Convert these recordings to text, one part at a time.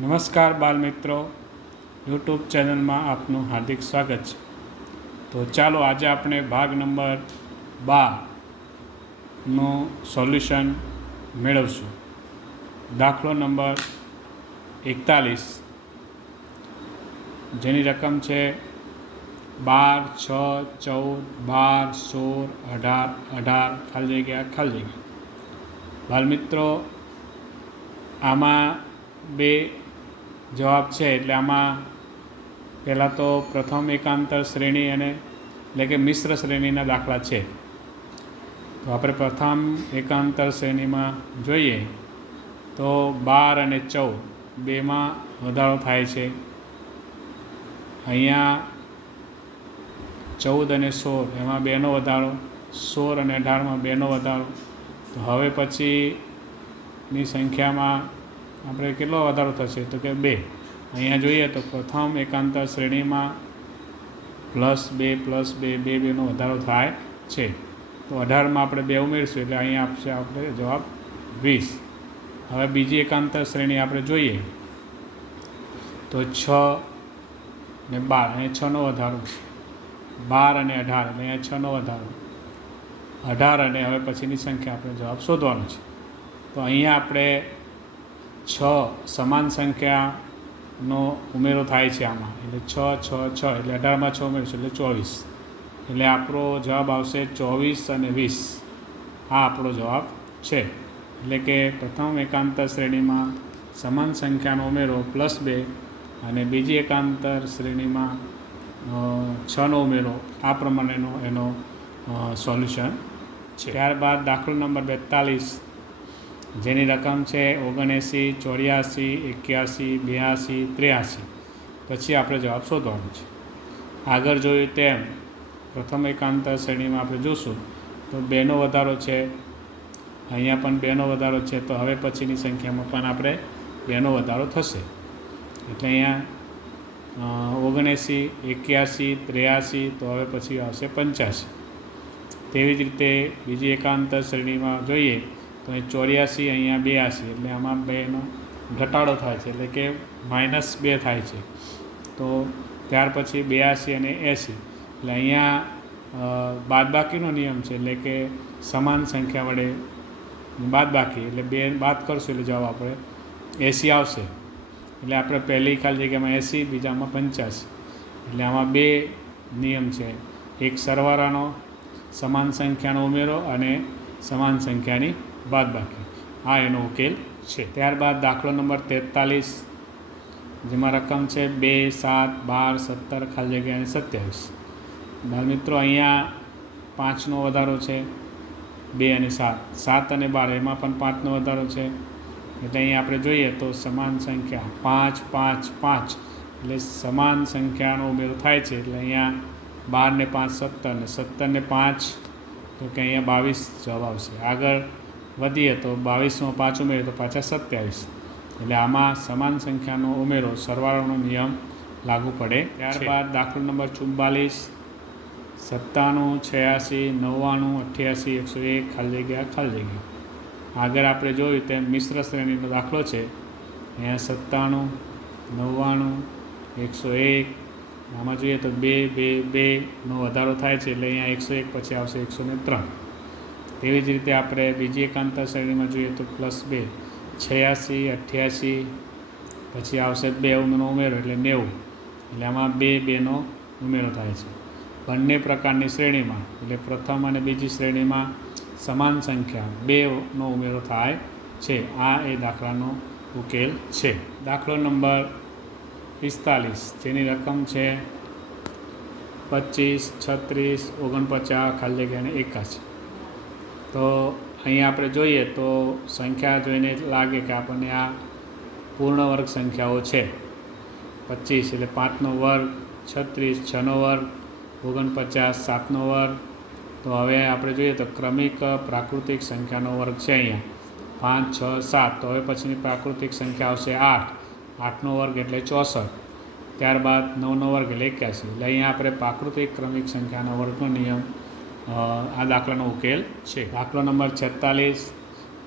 નમસ્કાર બાળ મિત્રો, યુટ્યુબ ચેનલમાં આપનું હાર્દિક સ્વાગત છે. તો ચાલો આજે આપણે ભાગ નંબર 12નું સોલ્યુશન મેળવશું. દાખલો નંબર 41, જેની રકમ છે 12, 6, 14, 12, 16, 18, 18 ખાલી જગ્યા. બાળ મિત્રો, આમાં બે જવાબ છે. એટલે આમાં પહેલાં તો પ્રથમ એકાંતર શ્રેણી અને એટલે કે મિશ્ર શ્રેણીના દાખલા છે. તો આપણે પ્રથમ એકાંતર શ્રેણીમાં જોઈએ તો 12 અને 14 બેમાં વધારો થાય છે. અહીંયા 14 અને 16 એમાં બેનો વધારો, 16 અને 18માં બેનો વધારો. તો હવે પછીની સંખ્યામાં આપણે કેટલો વધારો થશે તો કે 2. અહીંયા જોઈએ તો પ્રથમ એકાંતર શ્રેણીમાં +2 બેનો વધારો થાય છે. તો 18માં આપણે 2 ઉમેરીશું એટલે અહીંયા આપશે આપણે જવાબ 20. હવે બીજી એકાંતર શ્રેણી આપણે જોઈએ તો 6 ને 12, અહીંયા 6નો વધારો, 12 અને 18 એટલે અહીંયા 6નો વધારો, 18 અને હવે પછીની સંખ્યા આપણે જવાબ શોધવાનો છે. તો અહીંયા આપણે 6 સમાન સંખ્યાનો ઉમેરો થાય છે આમાં, એટલે 6, 6, 6 એટલે 18માં 6 ઉમેરીશું એટલે 24. એટલે આપણો જવાબ આવશે 24 અને 20. આ આપણો જવાબ છે. એટલે કે પ્રથમ એકાંતર શ્રેણીમાં સમાન સંખ્યાનો ઉમેરો +2 અને બીજી એકાંતર શ્રેણીમાં 6નો ઉમેરો, આ પ્રમાણેનો એનો સોલ્યુશન છે. ત્યારબાદ દાખલો નંબર 42, જેની રકમ છે 79, 84, 81, 82, 83. પછી આપણે જવાબ શોધવાનો છે. આગળ જોયું તેમ પ્રથમ એકાંતર શ્રેણીમાં આપણે જોઈશું તો 2નો વધારો છે, અહીંયા પણ 2નો વધારો છે. તો હવે પછીની સંખ્યામાં પણ આપણે 2નો વધારો થશે. એટલે અહીંયા 79, 81, 83, તો હવે પછી આવશે 85. તેવી જ રીતે બીજી એકાંતર શ્રેણીમાં જોઈએ તો અહીં 84, અહીંયા 82, એટલે આમાં 2નો ઘટાડો થાય છે, એટલે કે -2 થાય છે. તો ત્યાર પછી 82 અને 80, એટલે અહીંયા બાદબાકીનો નિયમ છે, એટલે કે સમાન સંખ્યા વડે બાદબાકી, એટલે 2 બાદ કરશું એટલે જવાબ આપણે 80 આવશે. એટલે આપણે પહેલી ખાલી જગ્યામાં 80, બીજામાં 85. એટલે આમાં 2 નિયમ છે, એક સરવાળાનો, સમાન સંખ્યાનો ઉમેરો અને સમાન સંખ્યાની બાદબાકી. આ એનો ઉકેલ છે. ત્યારબાદ દાખલો નંબર 43, જેમાં રકમ છે 2, 7, 12, 17 ખાલી જગ્યા અને 27. બાળ મિત્રો, અહીંયા 5નો વધારો છે, 2 અને 7, 7 અને 12 એમાં પણ 5નો વધારો છે. એટલે અહીંયા આપણે જોઈએ તો સમાન સંખ્યા 5, 5, 5 એટલે સમાન સંખ્યાનો ઉમેરો થાય છે. એટલે અહીંયા 12 ને 5, 17 ને 17 ને 5, તો કે અહીંયા 22 જવાબ આવશે. આગળ વધીએ તો 22માં 5 ઉમેરીએ તો પાછા 27. એટલે આમાં સમાન સંખ્યાનો ઉમેરો, સરવાળાનો નિયમ લાગુ પડે. ત્યારબાદ દાખલો નંબર 44, 97, 86, 99, 88, 101 ખાલી જગ્યા. આગળ આપણે જોયું તેમ મિશ્ર શ્રેણીનો દાખલો છે. અહીંયા 97, 99, 101, આમાં જોઈએ તો 2, 2નો વધારો થાય છે. એટલે અહીંયા 101 પછી આવશે 103. તેવી જ રીતે આપણે બીજી એકાંતર શ્રેણીમાં જોઈએ તો +2, 86, 88, પછી આવશે 2નો ઉમેરો એટલે 90. એટલે આમાં 2નો ઉમેરો થાય છે. બંને પ્રકારની શ્રેણીમાં, એટલે પ્રથમ અને બીજી શ્રેણીમાં સમાન સંખ્યા 2નો ઉમેરો થાય છે. આ એ દાખલાનો ઉકેલ છે. દાખલો નંબર 45, જેની રકમ છે 25, 36, 49 ખાલી જગ્યા અને 81. તો અહીંયા આપણે જોઈએ તો સંખ્યા જોઈને લાગે કે આપણને આ પૂર્ણ વર્ગ સંખ્યાઓ છે. 25 એટલે 5નો વર્ગ, 36 6નો વર્ગ, 49 7નો વર્ગ. તો હવે આપણે જોઈએ તો ક્રમિક પ્રાકૃતિક સંખ્યાનો વર્ગ છે અહીંયા 5, 6, 7. તો હવે પછીની પ્રાકૃતિક સંખ્યા આવશે 8, 8નો વર્ગ એટલે 64. ત્યારબાદ 9નો વર્ગ એટલે 81. એટલે અહીંયા આપણે પ્રાકૃતિક ક્રમિક સંખ્યાના વર્ગનો નિયમ આ દાખલાનો ઉકેલ છે. દાખલો નંબર 46,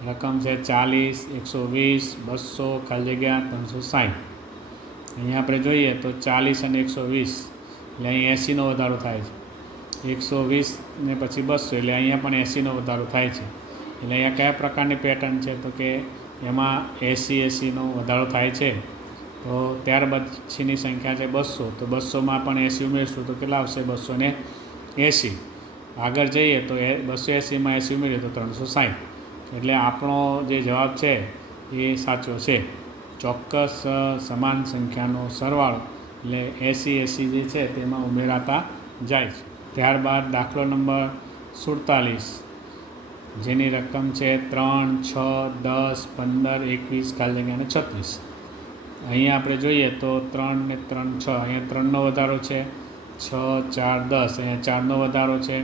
રકમ છે 40, 120, 200, ખાલી જગ્યા 360. અહીંયા આપણે જોઈએ તો 40 અને 120 એટલે અહીં 80નો વધારો થાય છે. 120 ને પછી 200 એટલે અહીંયા પણ 80નો વધારો થાય છે. એટલે અહીંયા કયા પ્રકારની પેટર્ન છે તો કે એમાં 80નો વધારો થાય છે. તો ત્યારબાદ પછીની સંખ્યા છે 200, તો 200માં પણ 80 ઉમેરશું તો કેટલા આવશે? 280. આગળ જઈએ તો 280માં 80 ઉમેરીએ તો 360. એટલે આપણો જે જવાબ છે એ સાચો છે. ચોક્કસ સમાન સંખ્યાનો સરવાળો એટલે 80 જે છે તેમાં ઉમેરાતા જાય છે. ત્યારબાદ દાખલો નંબર 47, જેની રકમ છે 3, 6, 10, 15, 21, ખાલી જગ્યા અને 36. અહીંયા આપણે જોઈએ તો 3 ને 3, 6, અહીંયા 3નો વધારો છે. 6, 4, 10, અહીંયા 4નો વધારો છે.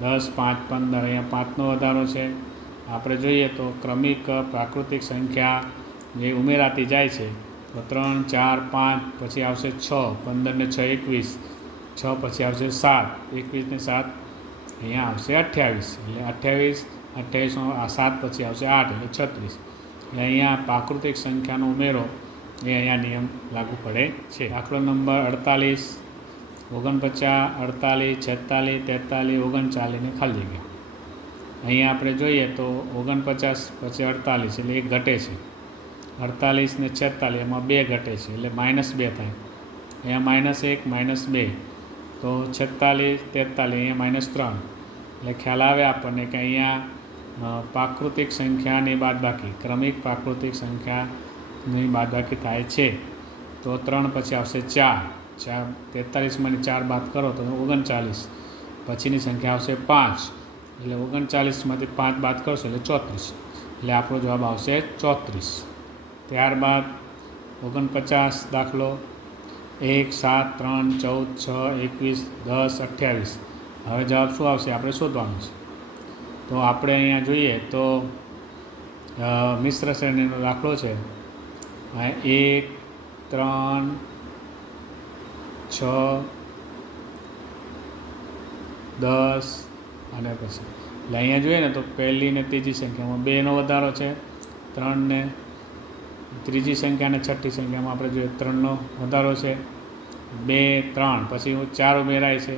10, 5, 15, અહીંયા 5નો વધારો છે. આપણે જોઈએ તો ક્રમિક પ્રાકૃતિક સંખ્યા જે ઉમેરાતી જાય છે તો 3, 4, 5 પછી આવશે 6, 15 ને 6, 21, 6 પછી આવશે 7, 21 ને 7 અહીંયા આવશે 28, એટલે 28નો 7 પછી આવશે 8 એટલે 36. એટલે અહીંયા પ્રાકૃતિક સંખ્યાનો ઉમેરો એ અહીંયા નિયમ લાગુ પડે છે. દાખલો નંબર 48, 49, 48, 46, 43, 39 ને ખાલી જગ્યા. અહીંયા આપણે જોઈએ તો 49 પછી 48 એટલે 1 ઘટે છે. 48 ને 46 એમાં 2 ઘટે છે એટલે -2 થાય. અહીંયા -1, -2 તો 46, 43 અહીંયા -3. એટલે ખ્યાલ આવે આપણને કે અહીંયા પ્રાકૃતિક સંખ્યાની બાદબાકી, ક્રમિક પ્રાકૃતિક સંખ્યાની બાદબાકી થાય છે. તો 3 પછી આવશે 4, 43માંની 4 બાદ કરો તો 39. પછીની સંખ્યા આવશે 5, એટલે 39માંથી 5 બાદ કરશો એટલે 34. એટલે આપણો જવાબ આવશે 34. ત્યારબાદ 49 દાખલો 1, 7, 3, 14, 6, 21, 10, 28. હવે જવાબ શું આવશે આપણે શોધવાનું છે. તો આપણે અહીંયા જોઈએ તો મિશ્ર શ્રેણીનો દાખલો છે. 1, 3, 6, 10 અને પછી એટલે અહીંયા જોઈએ ને તો પહેલી ને ત્રીજી સંખ્યામાં 2નો વધારો છે. 3 ને ત્રીજી સંખ્યા અને છઠ્ઠી સંખ્યામાં આપણે જોઈએ 3નો વધારો છે. 2, 3 પછી 4 ઉમેરાય છે.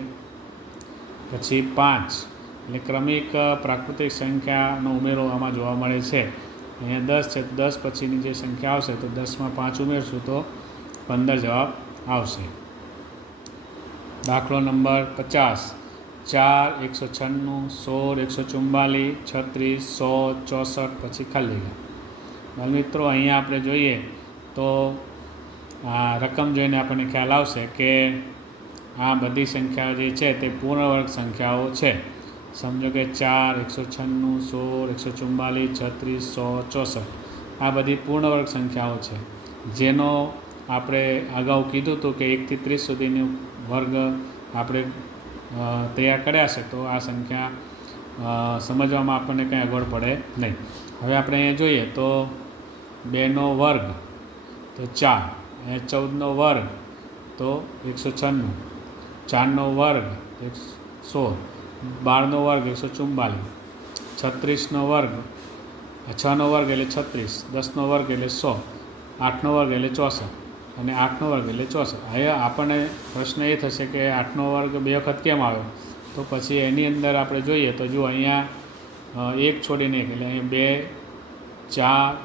પછી 5 એટલે ક્રમિક પ્રાકૃતિક સંખ્યાનો ઉમેરો આમાં જોવા મળે છે. અહીંયા 10 છે તો 10 પછીની જે સંખ્યા આવશે તો 10માં 5 ઉમેરશું તો 15 જવાબ આવશે. દાખલો નંબર 50, 4, 196, 16, 144, 36, 100, 64 પછી ખાલી જગ્યા. બાળ મિત્રો અહીંયા આપણે જોઈએ તો આ રકમ જોઈને આપણને ખ્યાલ આવશે કે આ બધી સંખ્યાઓ જે છે તે પૂર્ણવર્ગ સંખ્યાઓ છે. સમજો કે 4, 196, 16, 144, 36, 100, 64 આ બધી પૂર્ણવર્ગ સંખ્યાઓ છે. જેનો આપણે અગાઉ કીધું હતું કે 1 થી 30 સુધીનો વર્ગ આપણે તૈયાર કર્યા છે. તો આ સંખ્યા સમજવામાં આપણને કંઈ અગવડ પડે નહીં. હવે આપણે અહીંયા જોઈએ તો 2નો વર્ગ તો 4, 14નો વર્ગ તો 196, 4નો વર્ગ 100, 12નો વર્ગ 144, 36નો વર્ગ 6નો વર્ગ એટલે 36, 10નો વર્ગ એટલે 100, 8નો વર્ગ એટલે 64 અને 8નો વર્ગ એટલે 64. હવે આપણને પ્રશ્ન એ થશે કે 8નો વર્ગ 2 વખત કેમ આવ્યો? તો પછી એની અંદર આપણે જોઈએ તો જો અહીંયા 1 છોડીને 1 એટલે અહીંયા 2, 4,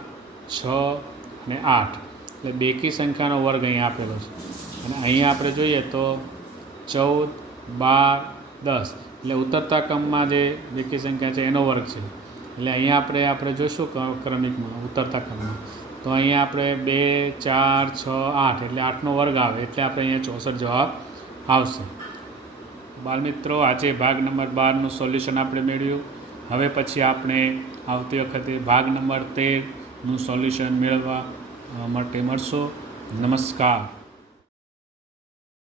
6 અને 8 એટલે બેકી સંખ્યાનો વર્ગ અહીંયા આપેલો છે. અને અહીંયા આપણે જોઈએ તો 14, 12, 10 એટલે ઉતરતા ક્રમમાં જે બેકી સંખ્યા છે એનો વર્ગ છે. એટલે અહીંયા આપણે જોઈશું ક્રમિકમાં ઉતરતા ક્રમમાં તો અહીંયા આપણે 2, 4, 6, 8 એટલે 8નો વર્ગ આવે એટલે આપણે અહીંયા 64 જવાબ આવશે. બાળમિત્રો, આજે ભાગ નંબર 12નું સોલ્યુશન આપણે મેળવ્યું. હવે પછી આપણે આવતી વખતે ભાગ નંબર 13નું સોલ્યુશન મેળવવા માટે મળશું. નમસ્કાર.